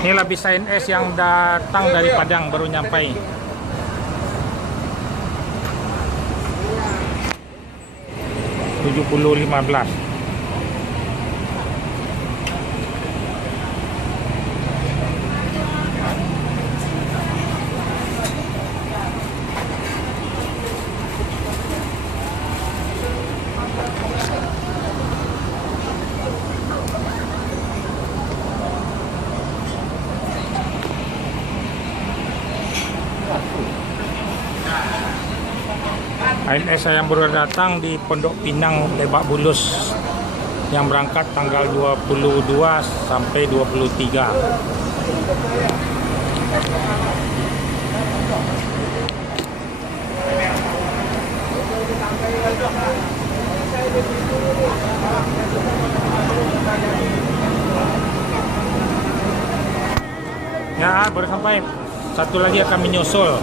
Inilah bis ANS yang datang dari Padang baru nyampai. Tujuh puluh 15. ANS yang baru datang di Pondok Pinang, Lebak Bulus, yang berangkat tanggal 22 sampai 23. Ya, baru sampai. Satu lagi akan menyusul.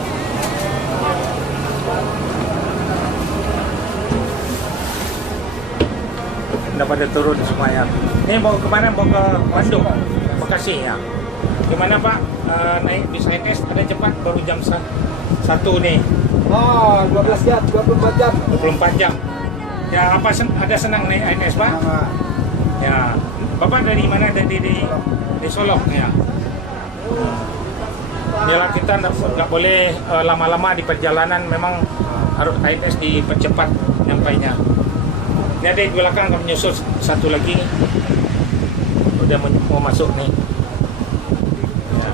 Udah pada turun semuanya. Ini bawa ke mana? Bawa ke Bandung, Bekasi ya. Gimana Pak? Naik bis ANS ada cepat baru jam 1 nih. Oh, 12 jam, 24 jam. 24 jam. Ya, apa ada senang naik ANS Pak? Ya. Bapak dari mana? Di Solo ya. Inilah kita nggak boleh lama-lama di perjalanan, memang harus ANS dipercepat nyampainya. Ini ada di belakang akan menyusul satu lagi. Udah mau masuk nih. Ya.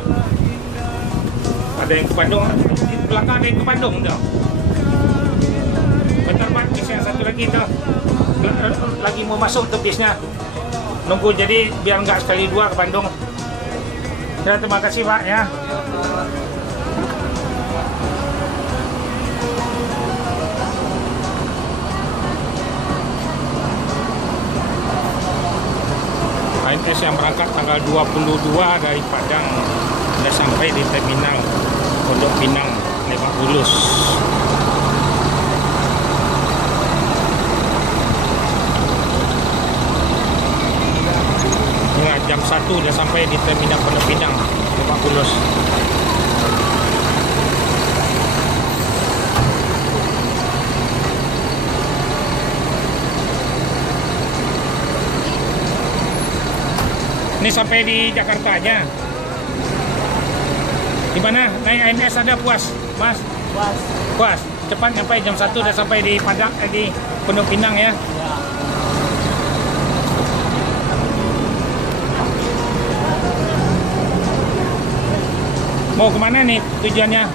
Ada yang ke Bandung. Di belakang ada yang ke Bandung tuh. Bentar Pak, bis yang satu lagi tuh. Lagi mau masuk tuh bisnya. Nunggu jadi biar nggak sekali dua ke Bandung. Ya, terima kasih Pak ya. ANS yang berangkat tanggal 22 dari Padang sudah sampai di terminal Pondok Pinang, Lebak Bulus. Ya, jam 1 sudah sampai di terminal Pondok Pinang, Lebak Bulus. Ini sampai di Jakarta aja. Di mana? Naik ANS ada puas, Mas? Puas. Puas. Cepat nyampai jam 1 udah sampai di Padang, di Pondok Pinang ya. Mau kemana nih tujuannya?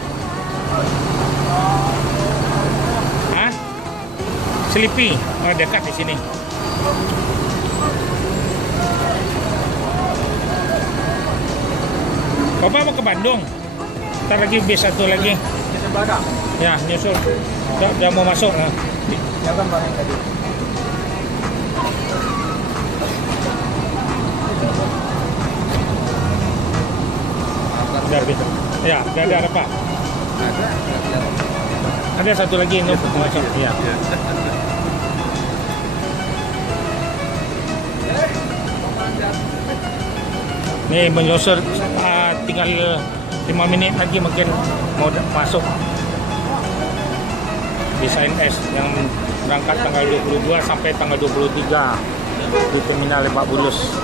Hah? Selipi. Oh, dekat di sini. Bapak mau ke Bandung? Ntar lagi bis satu lagi. Ya, nyusul. Udah mau masuk. Nah. Jangan barang tadi. Udah gitu. Ya, udah ada apa? Ada satu lagi yang mau masuk. Iya. Nih menyusul, tinggal 5 menit lagi mungkin mau masuk bis ANS yang berangkat tanggal 22 sampai tanggal 23 di terminal Lebak Bulus.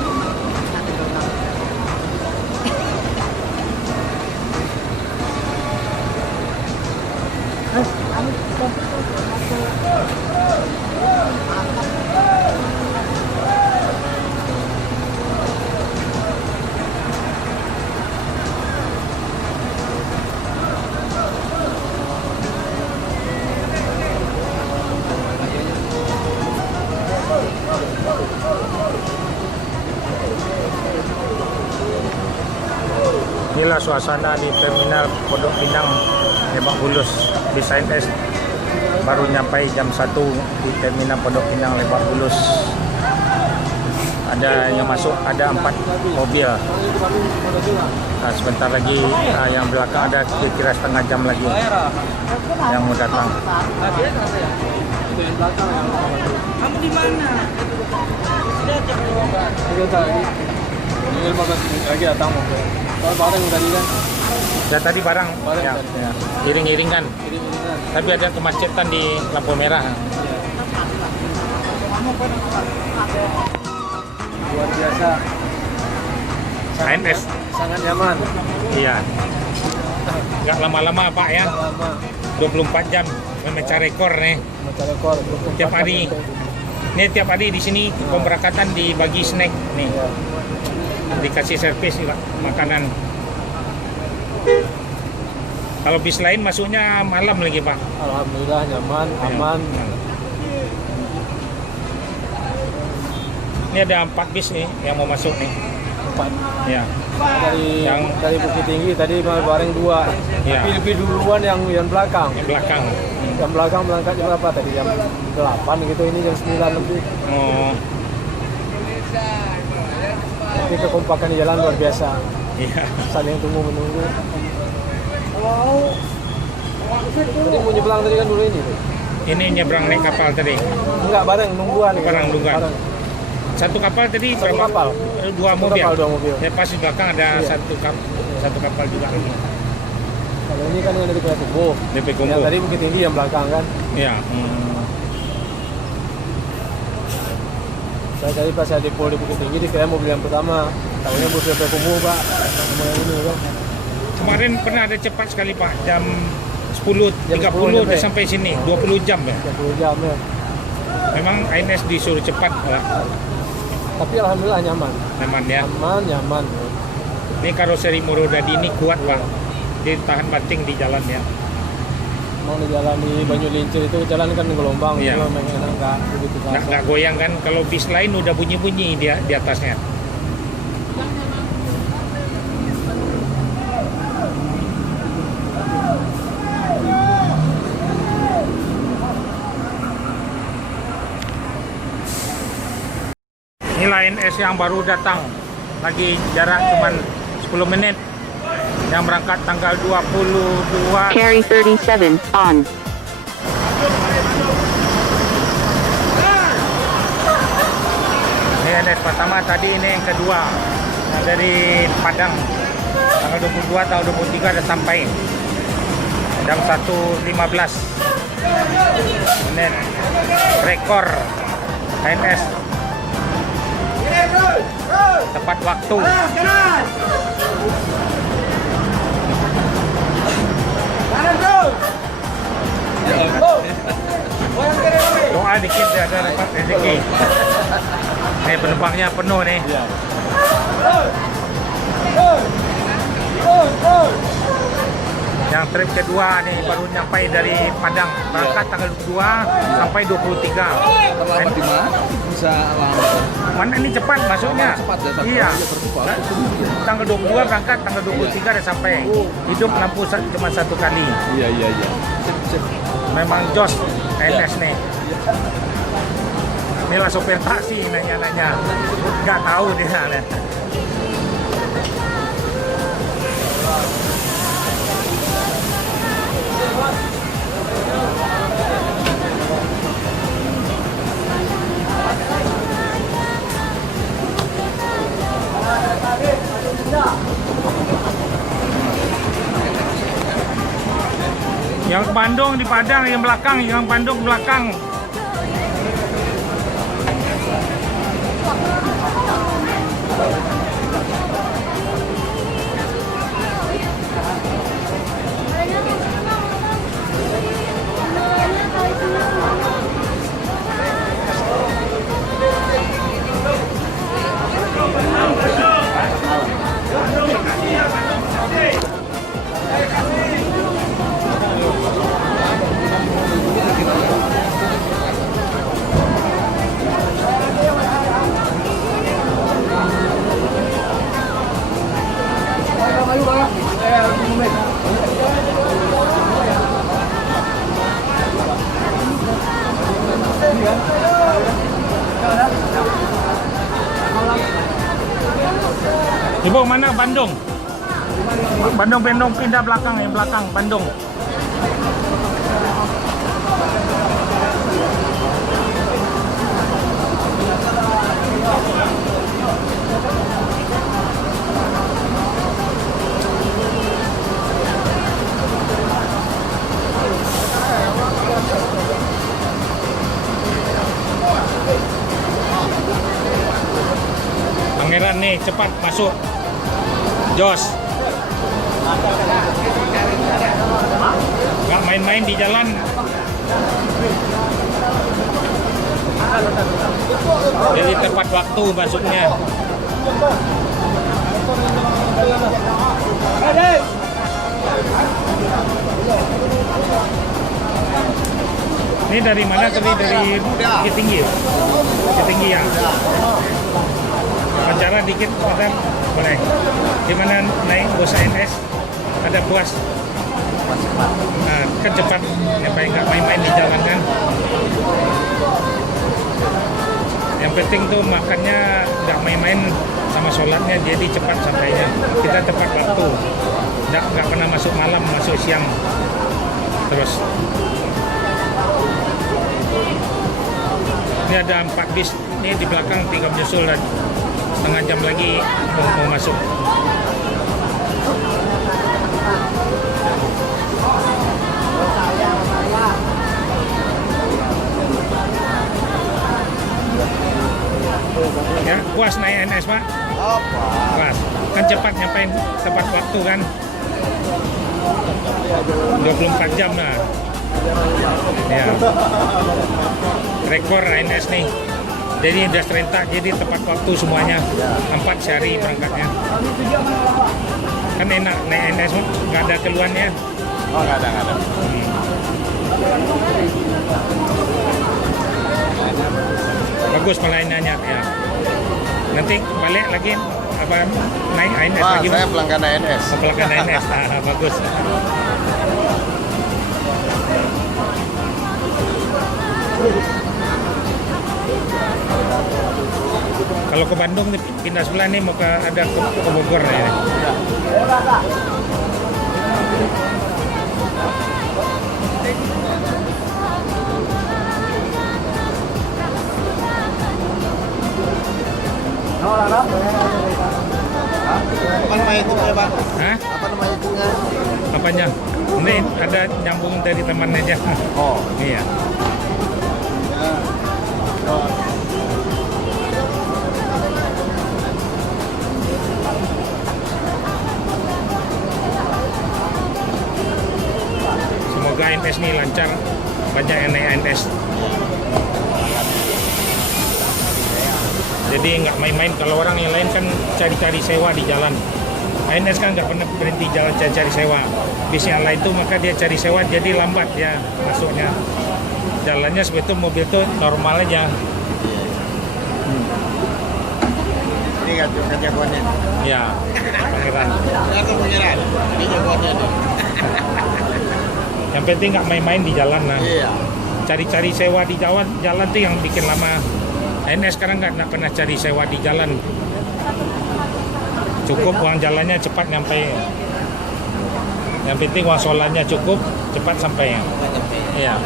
Inilah suasana di terminal Pondok Pinang, Lebak Bulus. Bis ANS baru nyampai jam 1 di terminal Pondok Pinang, Lebak Bulus. Ada yang masuk, ada 4 mobil. Nah, sebentar lagi yang belakang ada kira-kira setengah jam lagi yang mau datang. Kamu di mana? Sudah jam 2. tinggal 15 menit lagi datang mobil. Kalau barang tadi kan, Ya tadi barang, Barang ya, tadi. ya. Iring-iringan. iring-iringan. Tapi ada kemacetan di lampu merah. Iya. Luar biasa. ANS. Sangat nyaman. Iya. Nggak lama-lama Pak ya, Nggak lama. 24 jam memecah rekor nih. Macam rekor. 24 Tiap hari. jam. Ini tiap hari di sini pemberangkatan dibagi snack nih. Iya. Dikasih servis juga makanan. Kalau bis lain masuknya malam lagi Pak. Alhamdulillah nyaman, aman. Ini ada 4 bis nih yang mau masuk nih. Empat. Ya. Dari Bukit Tinggi tadi bareng 2. Iya. Tapi lebih duluan yang belakang. Yang belakang. Yang belakang berangkat jam berapa tadi? Jam 8 gitu, ini jam 9 lebih. Oh, Tapi kekompakan di jalan luar biasa. iya. Saling tunggu-menunggu. Tadi mau nyebelang tadi kan dulu ini. Ini nyebrang naik kapal tadi. Enggak, bareng nungguan. Bareng nungguan. Bareng. Satu kapal tadi Satu berapa? kapal. Dua Satu mobil. kapal, 2 mobil. Ya pas di belakang ada Iya. satu kapal juga lagi. Kalau ini kan yang dari Kuala Tubuh. DP Yang Kumbu. tadi Bukit Tinggi yang belakang kan. Ya. Saya tadi pas saya di Pol di Bukit Tinggi dikira mobil yang pertama. Tahunya mobil DP Kumbu, Pak. Sama yang ini kan. Kemarin pernah ada cepat sekali Pak, jam 10.30 Jam 10 udah sampai sini, 20 jam ya. 30 jam ya. Memang ANS disuruh cepat Pak. Tapi alhamdulillah nyaman. Aman ya. Aman, nyaman. Ini karoseri Murodadi ini kuat Pak. Dia tahan banting di jalan ya. Mau di jalan di Banyulincir itu jalan kan gelombang, Iya. kalau main enak enggak begitu Nggak kasar. goyang kan, kalau bis lain udah bunyi-bunyi di atasnya. Ini ANS yang baru datang, lagi jarak cuman 10 menit. Yang berangkat tanggal 22. Carry 37 on. Ini ANS pertama, tadi ini yang kedua. Nah, dari Padang tanggal 22 tahun 23 ada sampai jam 1.15 menit. Rekor ANS tepat waktu. Doa dikit ya, ada dapat rezeki. Nih penumpangnya penuh nih. Yang trip kedua nih baru nyampai dari Padang, berangkat tanggal 22 sampai 23. Terlambat di mana? Bisa lambat. Mana ini cepat masuknya? Cepat ya, satu Iya. aja berdepan. Tanggal 22 berangkat, tanggal 23 udah sampai. Hidup lampu cuma satu kali. Iya, iya, iya. Sip, sip. Memang jos ANS nih. Inilah sopir taksi nanya-nanya. Nggak tahu dia. Yang Bandung di Padang, yang belakang, yang Bandung belakang. Ibu mana Bandung? Bandung pindah belakang, yang belakang Bandung. cepat masuk. Jos. Nggak main-main di jalan. Jadi tepat waktu masuknya. Ini dari mana tadi? Dari Bukit Tinggi ya? Bukit Tinggi ya? Wawancara dikit, bentar. Boleh. Di mana naik bus ANS? Ada puas. Nah, kan cepat. Supaya nggak main-main di jalan kan. Yang penting tuh makannya nggak main-main sama sholatnya, jadi cepat sampainya. Kita tepat waktu. Nggak pernah masuk malam, masuk siang. Terus. Ini ada 4 bis. Ini di belakang 3 menyusul dan setengah jam lagi mau masuk. Ya, puas naik NS, Pak? Puas. Kan cepat nyampein tepat waktu kan? 24 jam lah. Ya. Rekor NS nih. Jadi udah serentak, jadi tepat waktu semuanya. 4 sehari berangkatnya. Kan enak naik NS, nggak ada keluhannya. Oh, nggak ada. Bagus pelayanannya ya. Nanti balik lagi apa naik ANS Wah, lagi? saya pelanggan ANS. Pelanggan ANS. Bagus. Kalau ke Bandung nih, pindah sebelah nih mau ada ke Bogor nih. Apa nama YouTube-nya, Bang? Hah? Apa nama YouTube-nya? Apanya? Ini ada nyambung dari teman aja. Oh, Iya. Semoga ANS ini lancar, banyak yang naik ANS. Jadi nggak main-main. Kalau orang yang lain kan cari-cari sewa di jalan. ANS kan nggak pernah berhenti jalan cari sewa. Bis yang lain tuh maka dia cari sewa, jadi lambat ya masuknya. Jalannya seperti itu, mobil tuh normal aja. ini kan jagoannya. Ya, pangeran. Itu pangeran. Ini jagoannya nih. Yang penting nggak main-main di jalan lah. Iya. Cari-cari sewa di jalan tuh yang bikin lama. ANS sekarang nggak pernah cari sewa di jalan. Cukup uang jalannya cepat nyampe. Yang penting uang sholatnya cukup, cepat sampai. Iya.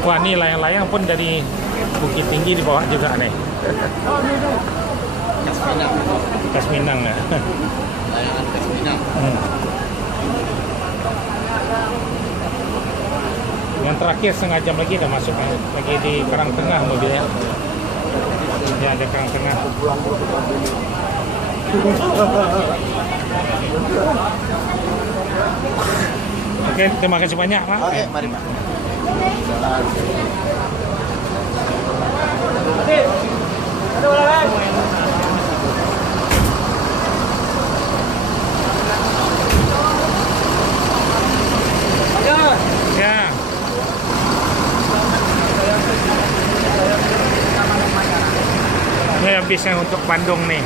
Wah, ini layang-layang pun dari Bukit Tinggi di bawah juga nih. Khas Minang ya. Layangan Khas Minang. Yang terakhir setengah jam lagi udah masuk ya. Lagi di Karang Tengah mobilnya. Ya, ada Karang Tengah. Oke, terima kasih banyak, Pak. Oke, mari, Pak. Ya. Ini habisnya untuk Bandung nih.